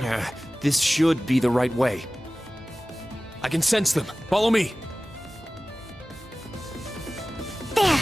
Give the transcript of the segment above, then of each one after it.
Yeah. This should be the right way. I can sense them. Follow me. There.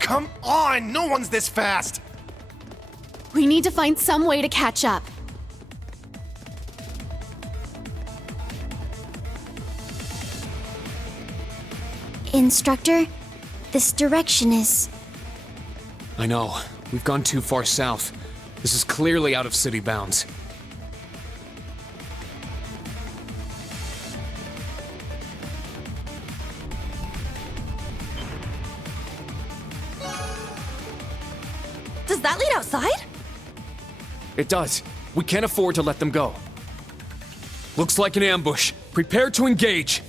Come on! No one's this fast! We need to find some way to catch up. Instructor, this direction is... I know. We've gone too far south. This is clearly out of city bounds. Does that lead outside? It does. We can't afford to let them go. Looks like an ambush. Prepare to engage.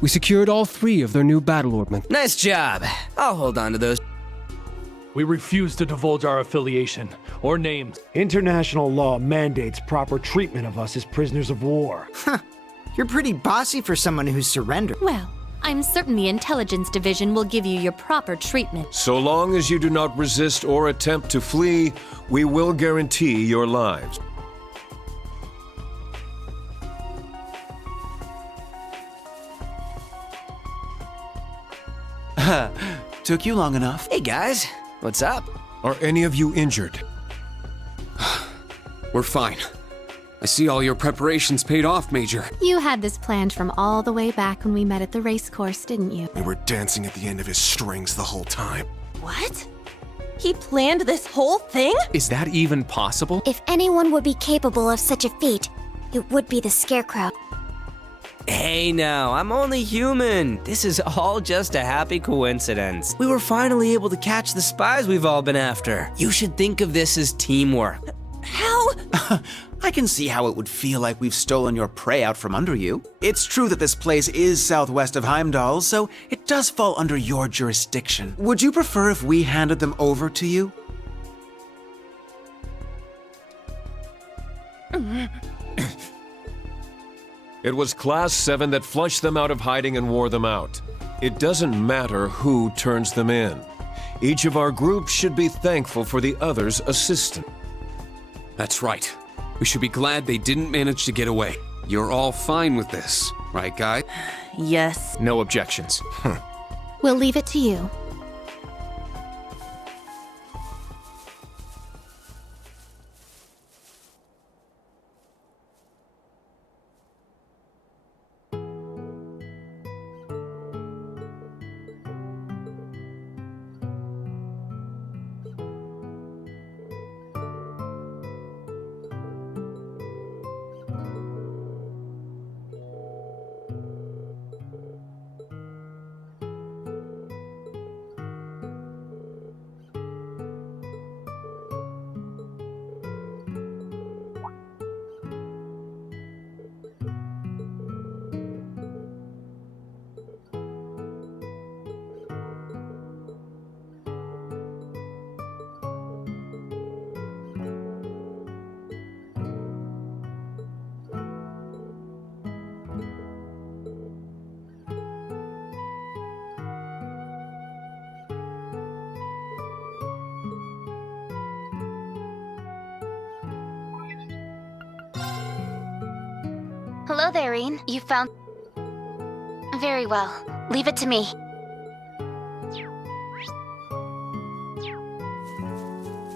We secured all 3 of their new battle orbmen. Nice job. I'll hold on to those. We refuse to divulge our affiliation or names. International law mandates proper treatment of us as prisoners of war. You're pretty bossy for someone who's surrendered. Well, I'm certain the Intelligence Division will give you your proper treatment. So long as you do not resist or attempt to flee, we will guarantee your lives. Took you long enough. Hey guys, what's up? Are any of you injured? We're fine. I see all your preparations paid off, Major. You had this planned from all the way back when we met at the race course, didn't you? We were dancing at the end of his strings the whole time. What? He planned this whole thing? Is that even possible? If anyone would be capable of such a feat, it would be the Scarecrow. Hey now, I'm only human. This is all just a happy coincidence. We were finally able to catch the spies we've all been after. You should think of this as teamwork. How? I can see how it would feel like we've stolen your prey out from under you. It's true that this place is southwest of Heimdall, so it does fall under your jurisdiction. Would you prefer if we handed them over to you? It was Class 7 that flushed them out of hiding and wore them out. It doesn't matter who turns them in. Each of our groups should be thankful for the other's assistance. That's right. We should be glad they didn't manage to get away. You're all fine with this, right, guy? Yes. No objections. We'll leave it to you. Hello there, Ian. You found... Very well. Leave it to me.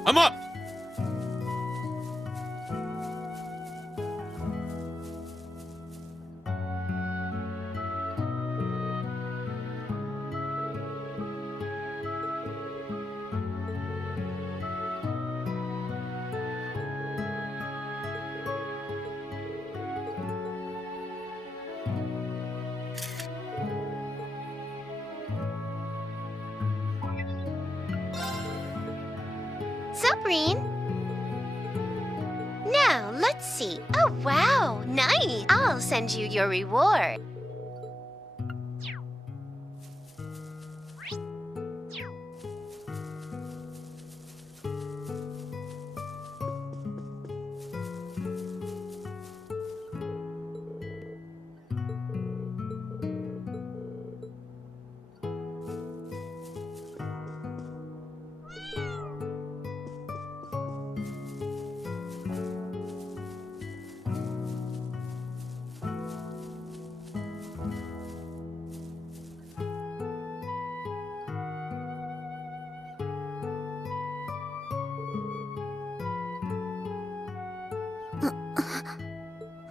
I'm up! Supreme? Now, let's see. Oh, wow. Nice. I'll send you your reward.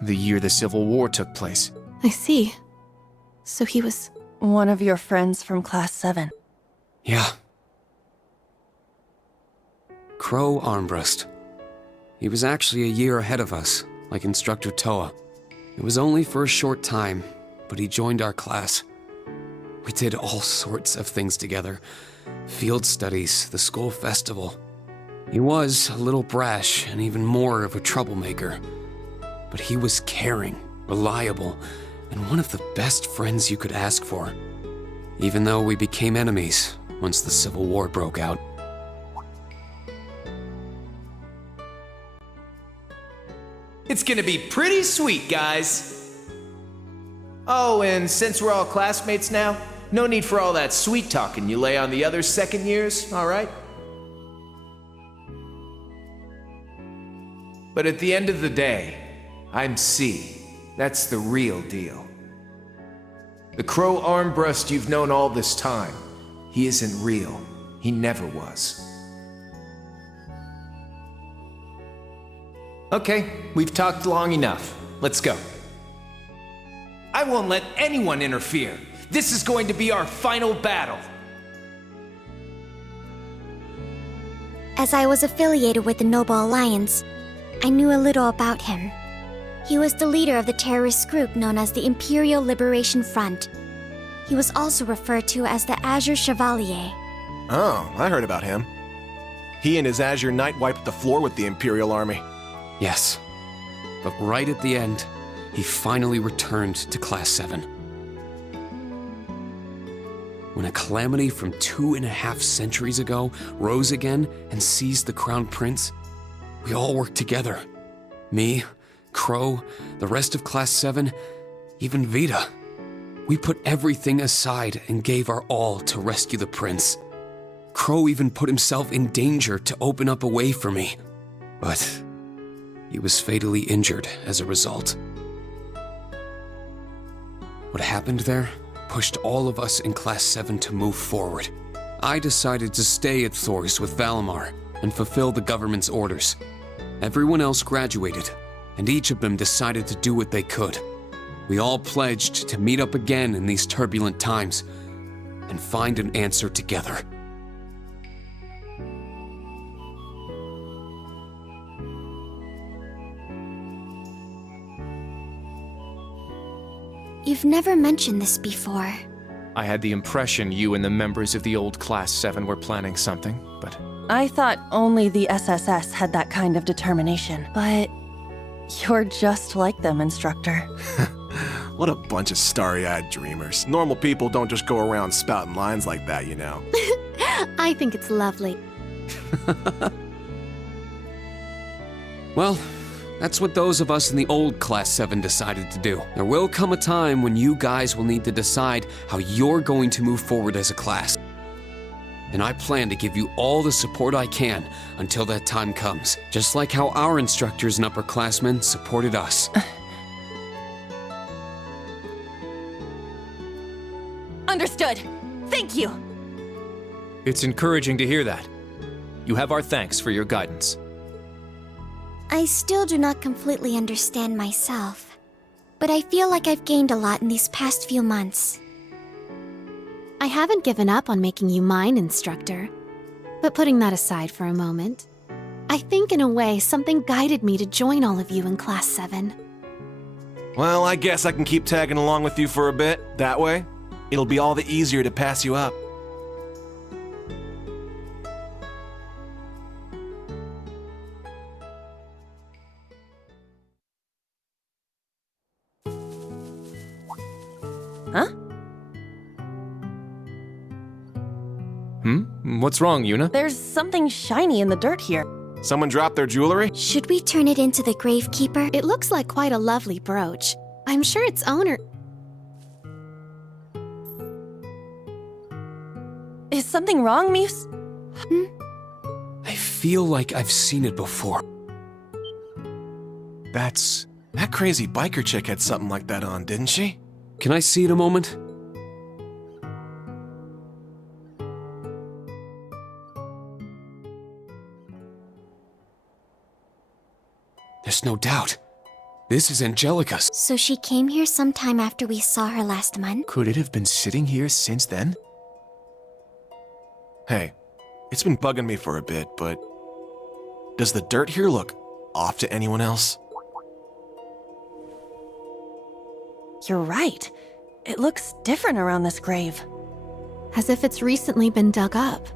The year the Civil War took place. I see. So he was... One of your friends from Class 7. Yeah. Crow Armbrust. He was actually a year ahead of us, like Instructor Toa. It was only for a short time, but he joined our class. We did all sorts of things together. Field studies, the school festival. He was a little brash and even more of a troublemaker. But he was caring, reliable, and one of the best friends you could ask for. Even though we became enemies once the Civil War broke out. It's gonna be pretty sweet, guys. Oh, and since we're all classmates now, no need for all that sweet talking you lay on the other second years, all right? But at the end of the day, I'm C. That's the real deal. The Crow Armbrust you've known all this time, he isn't real. He never was. Okay, we've talked long enough. Let's go. I won't let anyone interfere. This is going to be our final battle. As I was affiliated with the Noble Alliance, I knew a little about him. He was the leader of the terrorist group known as the Imperial Liberation Front. He was also referred to as the Azure Chevalier. Oh, I heard about him. He and his Azure Knight wiped the floor with the Imperial Army. Yes. But right at the end, he finally returned to Class 7. When a calamity from 2.5 centuries ago rose again and seized the Crown Prince, we all worked together. Me, Crow, the rest of Class 7, even Vita. We put everything aside and gave our all to rescue the prince. Crow even put himself in danger to open up a way for me. But he was fatally injured as a result. What happened there pushed all of us in Class 7 to move forward. I decided to stay at Thors with Valimar and fulfill the government's orders. Everyone else graduated, and each of them decided to do what they could. We all pledged to meet up again in these turbulent times and find an answer together. You've never mentioned this before. I had the impression you and the members of the old Class 7 were planning something, but... I thought only the SSS had that kind of determination, but you're just like them, Instructor. What a bunch of starry-eyed dreamers. Normal people don't just go around spouting lines like that, you know. I think it's lovely. Well, that's what those of us in the old Class 7 decided to do. There will come a time when you guys will need to decide how you're going to move forward as a class. And I plan to give you all the support I can until that time comes, just like how our instructors and upperclassmen supported us. Understood. Thank you. It's encouraging to hear that. You have our thanks for your guidance. I still do not completely understand myself, but I feel like I've gained a lot in these past few months. I haven't given up on making you mine, Instructor. But putting that aside for a moment, I think in a way something guided me to join all of you in Class 7. Well, I guess I can keep tagging along with you for a bit. That way, it'll be all the easier to pass you up. Huh? What's wrong, Yuna? There's something shiny in the dirt here. Someone dropped their jewelry? Should we turn it into the Gravekeeper? It looks like quite a lovely brooch. I'm sure its owner... Is something wrong, Muse? I feel like I've seen it before. That crazy biker chick had something like that on, didn't she? Can I see it a moment? There's no doubt. This is Angelica's. So she came here sometime after we saw her last month? Could it have been sitting here since then? Hey, it's been bugging me for a bit, but does the dirt here look off to anyone else? You're right. It looks different around this grave. As if it's recently been dug up.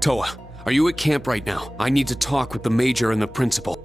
Toa, are you at camp right now? I need to talk with the Major and the Principal.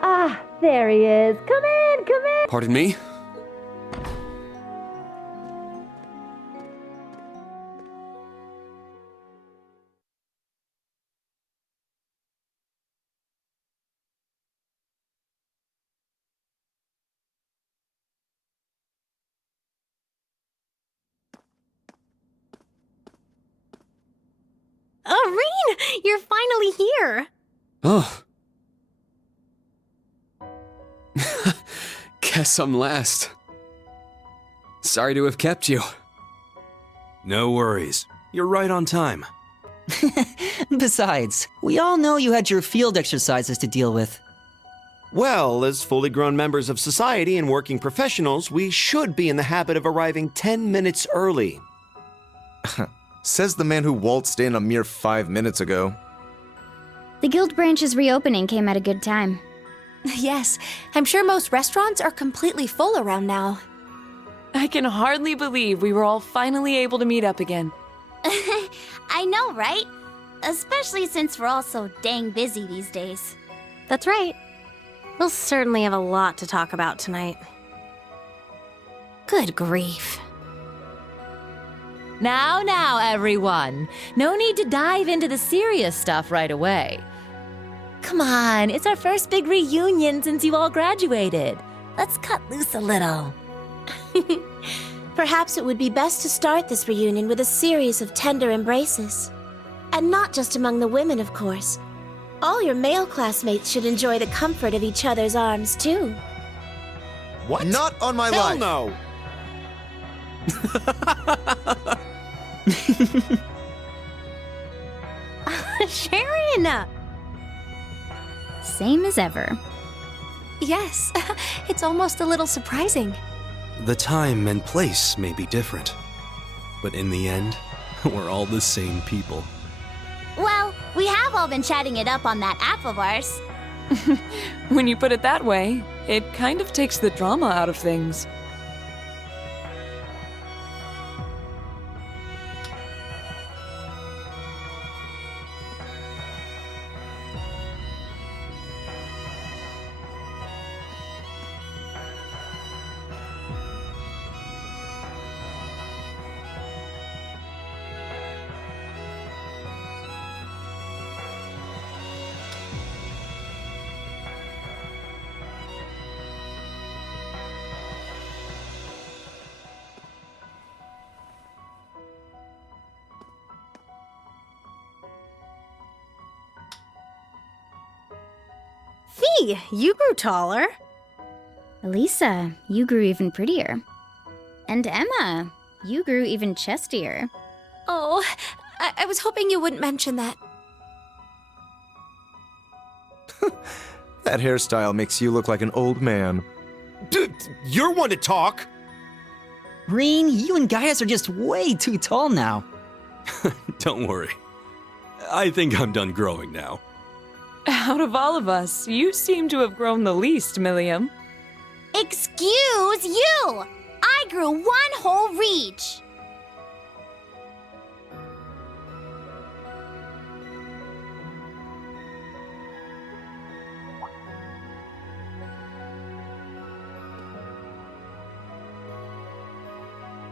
Ah, there he is. Come in, come in. Pardon me? Oh, Rean! You're finally here! Oh. Guess I'm last. Sorry to have kept you. No worries. You're right on time. Besides, we all know you had your field exercises to deal with. Well, as fully grown members of society and working professionals, we should be in the habit of arriving 10 minutes early. Says the man who waltzed in a mere 5 minutes ago. The guild branch's reopening came at a good time. Yes, I'm sure most restaurants are completely full around now. I can hardly believe we were all finally able to meet up again. I know, right? Especially since we're all so dang busy these days. That's right. We'll certainly have a lot to talk about tonight. Good grief. Now, everyone. No need to dive into the serious stuff right away. Come on, it's our first big reunion since you all graduated. Let's cut loose a little. Perhaps it would be best to start this reunion with a series of tender embraces. And not just among the women, of course. All your male classmates should enjoy the comfort of each other's arms, too. What? Not on my Hell life. no! Sharon! Same as ever. Yes, it's almost a little surprising. The time and place may be different, but in the end, we're all the same people. Well, we have all been chatting it up on that app of ours. When you put it that way, it kind of takes the drama out of things. Fee, you grew taller. Elisa, you grew even prettier. And Emma, you grew even chestier. Oh, I was hoping you wouldn't mention that. That hairstyle makes you look like an old man. You're one to talk! Rean, you and Gaius are just way too tall now. Don't worry. I think I'm done growing now. Out of all of us, you seem to have grown the least, Milliam. Excuse you! I grew 1 whole reach!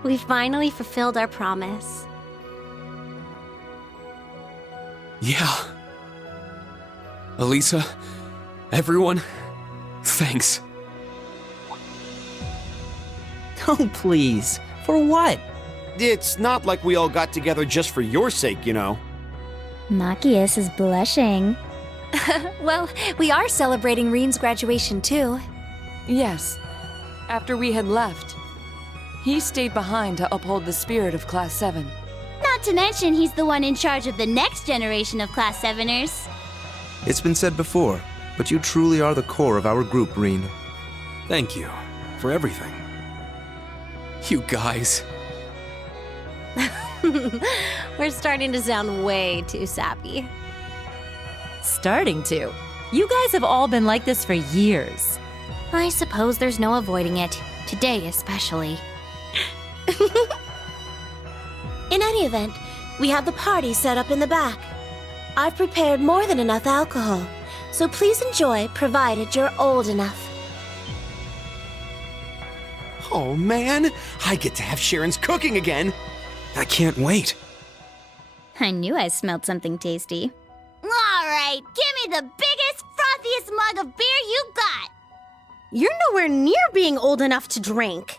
We finally fulfilled our promise. Yeah. Elisa, everyone, thanks. Oh, please. For what? It's not like we all got together just for your sake, you know. Machias is blushing. Well, we are celebrating Rean's graduation, too. Yes. After we had left, he stayed behind to uphold the spirit of Class 7. Not to mention he's the one in charge of the next generation of Class 7ers. It's been said before, but you truly are the core of our group, Rean. Thank you for everything. You guys. We're starting to sound way too sappy. Starting to. You guys have all been like this for years. I suppose there's no avoiding it. Today especially. In any event, we have the party set up in the back. I've prepared more than enough alcohol, so please enjoy provided you're old enough. Oh man, I get to have Sharon's cooking again. I can't wait. I knew I smelled something tasty. Alright, give me the biggest, frothiest mug of beer you got! You're nowhere near being old enough to drink.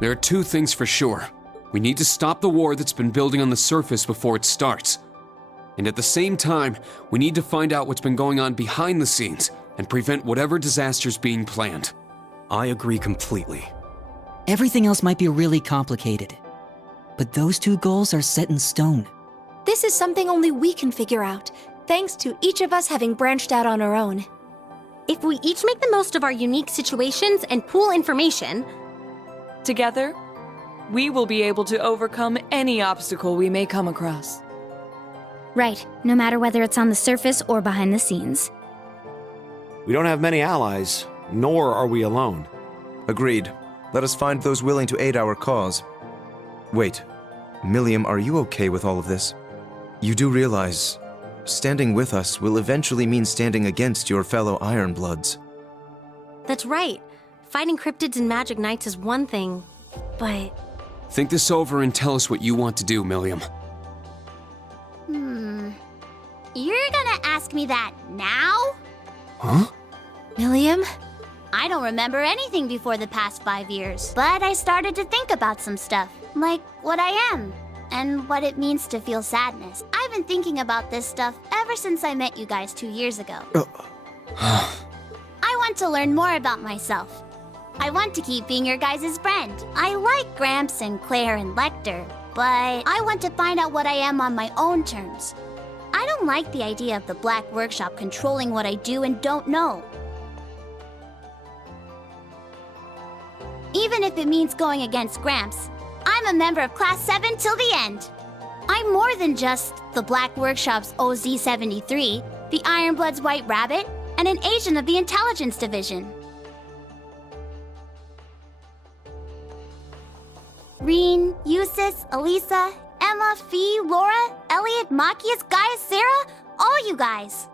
There are two things for sure. We need to stop the war that's been building on the surface before it starts. And at the same time, we need to find out what's been going on behind the scenes and prevent whatever disaster's being planned. I agree completely. Everything else might be really complicated, but those two goals are set in stone. This is something only we can figure out, thanks to each of us having branched out on our own. If we each make the most of our unique situations and pool information, together, we will be able to overcome any obstacle we may come across. Right, no matter whether it's on the surface or behind the scenes. We don't have many allies, nor are we alone. Agreed. Let us find those willing to aid our cause. Wait, Milliam, are you okay with all of this? You do realize standing with us will eventually mean standing against your fellow Ironbloods. that's right. Fighting cryptids and magic knights is one thing, but... Think this over and tell us what you want to do, Milliam. You're gonna ask me that now? Huh? Milliam? I don't remember anything before the past 5 years, but I started to think about some stuff, like what I am, and what it means to feel sadness. I've been thinking about this stuff ever since I met you guys 2 years ago. I want to learn more about myself. I want to keep being your guys' friend. I like Gramps and Claire and Lecter, but I want to find out what I am on my own terms. I don't like the idea of the Black Workshop controlling what I do and don't know. Even if it means going against Gramps, I'm a member of Class 7 till the end. I'm more than just the Black Workshop's OZ-73, the Ironblood's White Rabbit, and an agent of the Intelligence Division. Reen, Eustace, Elisa, Emma, Fee, Laura, Elliot, Machias, Gaius, Sarah, all you guys.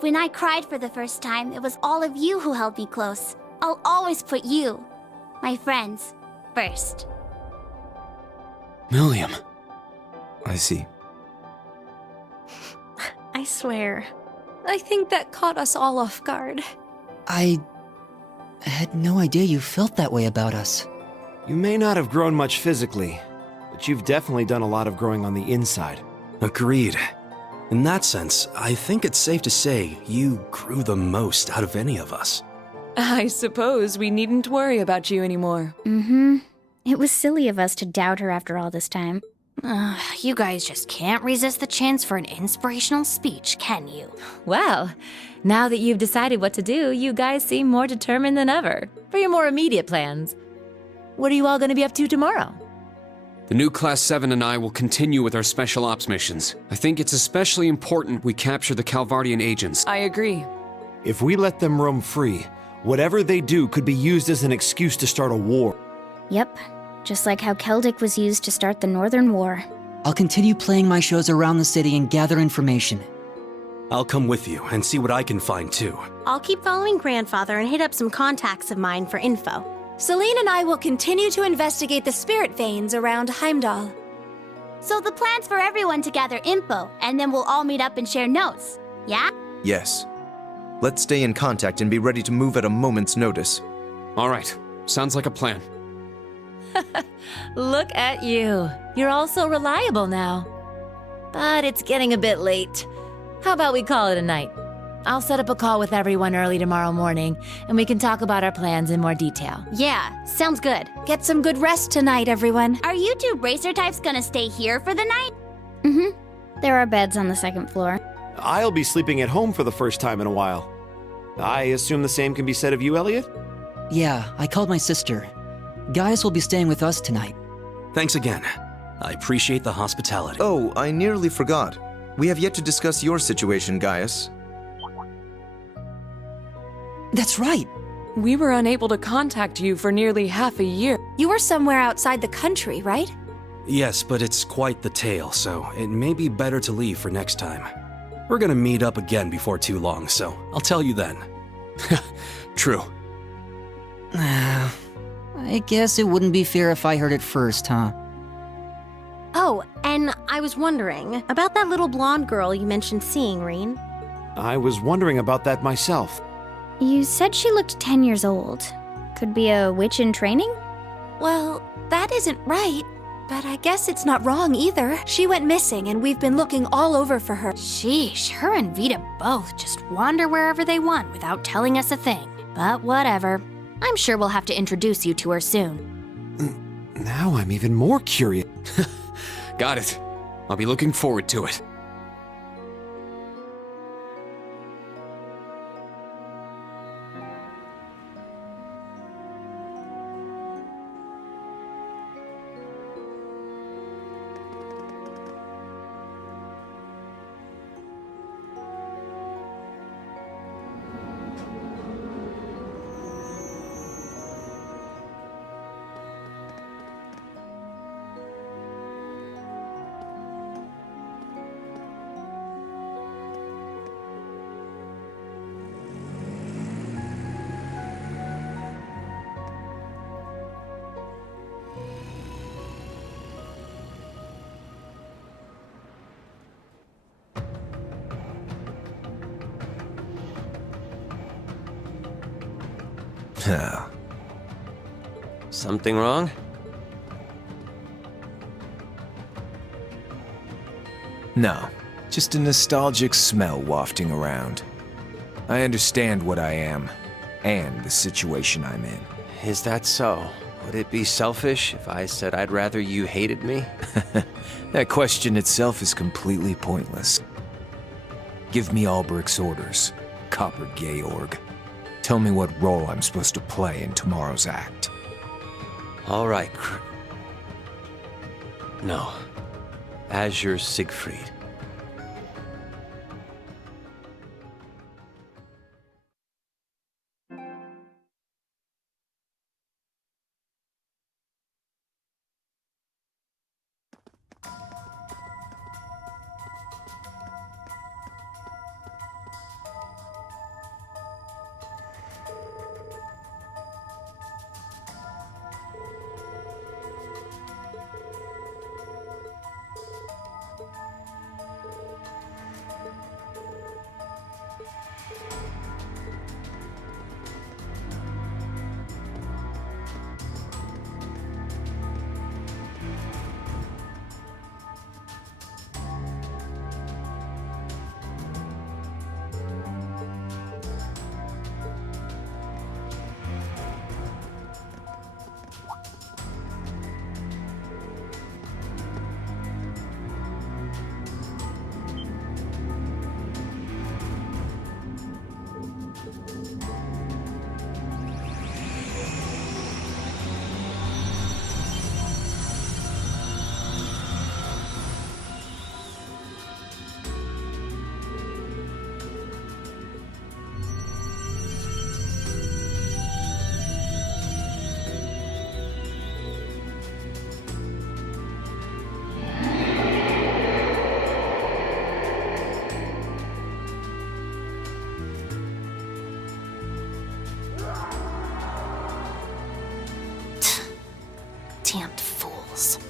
When I cried for the first time, it was all of you who held me close. I'll always put you, my friends, first. Milliam. I see. I swear, I think that caught us all off guard. I had no idea you felt that way about us. You may not have grown much physically, but you've definitely done a lot of growing on the inside. Agreed. In that sense, I think it's safe to say you grew the most out of any of us. I suppose we needn't worry about you anymore. It was silly of us to doubt her after all this time. You guys just can't resist the chance for an inspirational speech, can you? Well, now that you've decided what to do, you guys seem more determined than ever for your more immediate plans. What are you all going to be up to tomorrow? The new Class 7 and I will continue with our special ops missions. I think it's especially important we capture the Calvardian agents. I agree. If we let them roam free, whatever they do could be used as an excuse to start a war. Yep, just like how Celtic was used to start the Northern War. I'll continue playing my shows around the city and gather information. I'll come with you and see what I can find too. I'll keep following Grandfather and hit up some contacts of mine for info. Celine and I will continue to investigate the spirit veins around Heimdall. So the plan's for everyone to gather info, and then we'll all meet up and share notes, yeah? Yes. Let's stay in contact and be ready to move at a moment's notice. All right. Sounds like a plan. Look at you. You're all so reliable now. But it's getting a bit late. How about we call it a night? I'll set up a call with everyone early tomorrow morning, and we can talk about our plans in more detail. Yeah, sounds good. Get some good rest tonight, everyone. Are you two bracer types gonna stay here for the night? There are beds on the second floor. I'll be sleeping at home for the first time in a while. I assume the same can be said of you, Elliot? Yeah, I called my sister. Gaius will be staying with us tonight. Thanks again. I appreciate the hospitality. Oh, I nearly forgot. We have yet to discuss your situation, Gaius. That's right. We were unable to contact you for nearly half a year. You were somewhere outside the country, right? Yes, but it's quite the tale, so it may be better to leave for next time. We're gonna meet up again before too long, so I'll tell you then. True. I guess it wouldn't be fair if I heard it first, huh? Oh, and I was wondering about that little blonde girl you mentioned seeing, Reen. I was wondering about that myself. You said she looked 10 years old. Could be a witch in training? Well, that isn't right, but I guess it's not wrong either. She went missing and we've been looking all over for her. Sheesh, her and Vita both just wander wherever they want without telling us a thing. But whatever. I'm sure we'll have to introduce you to her soon. Now I'm even more curious. Got it. I'll be looking forward to it. Something wrong? No, just a nostalgic smell wafting around. I understand what I am, and the situation I'm in. Is that so? Would it be selfish if I said I'd rather you hated me? That question itself is completely pointless. Give me Albrecht's orders, Copper Georg. Tell me what role I'm supposed to play in tomorrow's act. All right, No. Azure Siegfried. Damned fools.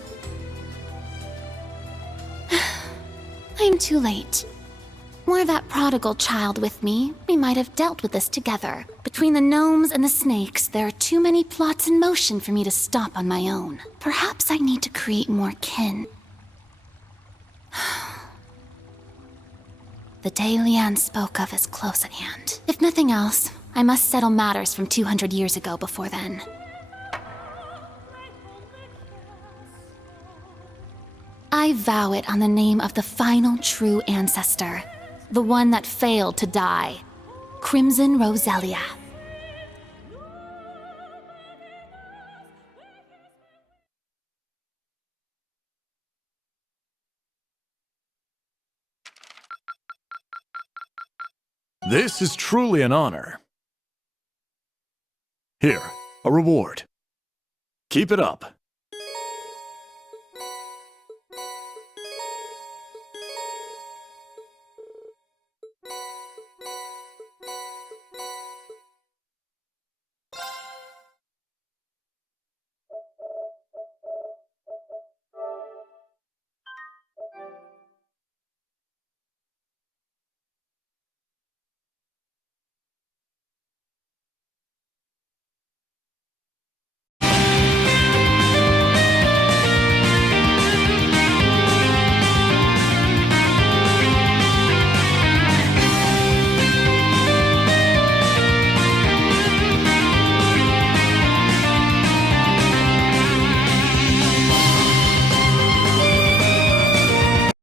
I'm too late. Were that prodigal child with me, we might have dealt with this together. Between the gnomes and the snakes, there are too many plots in motion for me to stop on my own. Perhaps I need to create more kin. The day Leanne spoke of is close at hand. If nothing else, I must settle matters from 200 years ago before then. I vow it on the name of the final true ancestor, the one that failed to die, Crimson Roselia. This is truly an honor. Here, a reward. Keep it up.